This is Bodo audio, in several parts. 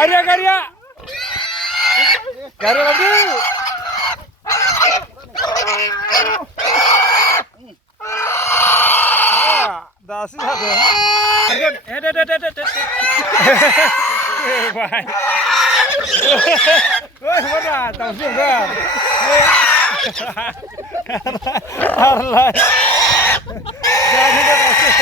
Garia garia. Garia lagi. Dah sih satu. Bye. Woi, mana? Tahu sih enggak? Arlay. Jangan dah sih.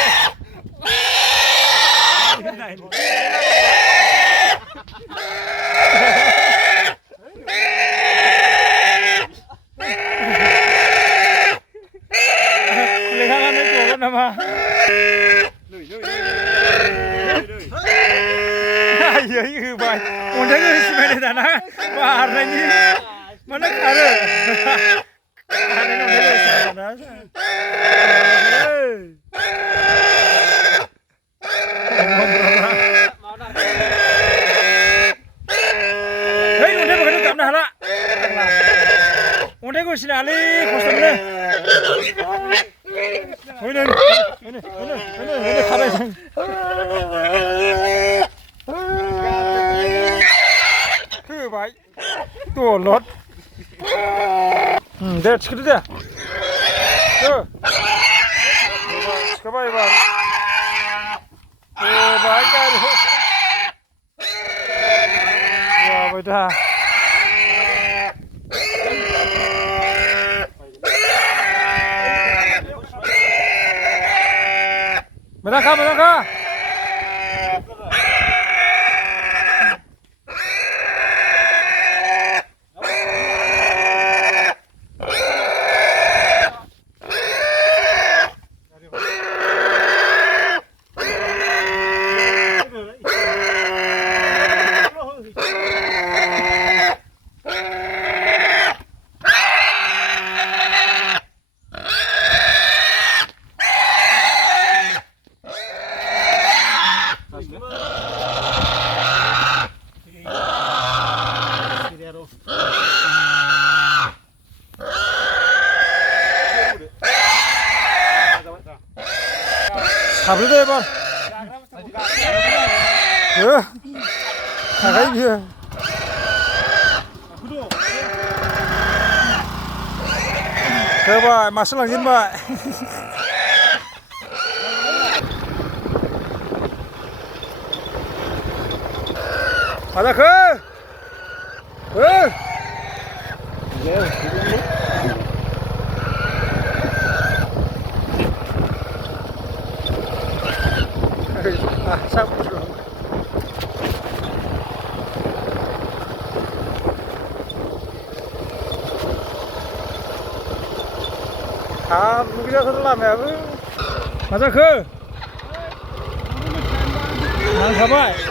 Lihat itu nama. Iya iya bay. Udah ni semua dah nak. Bahar ni. Mana ada? Ada ni udah semua dah. Hei, udah begitu tak nak lah. Udah kau sini ali, kau sini. Ini khabar. Cứ vậy, tua lót. Đây, çıktı da. Dur. Çıkamayı var. Vay gel. Ya beda. Mereka. Habis deh bang. Agak dia. Coba masuk lagi mbak. Ada ke? Mungkin setelah ya, masa ke? Nang apa?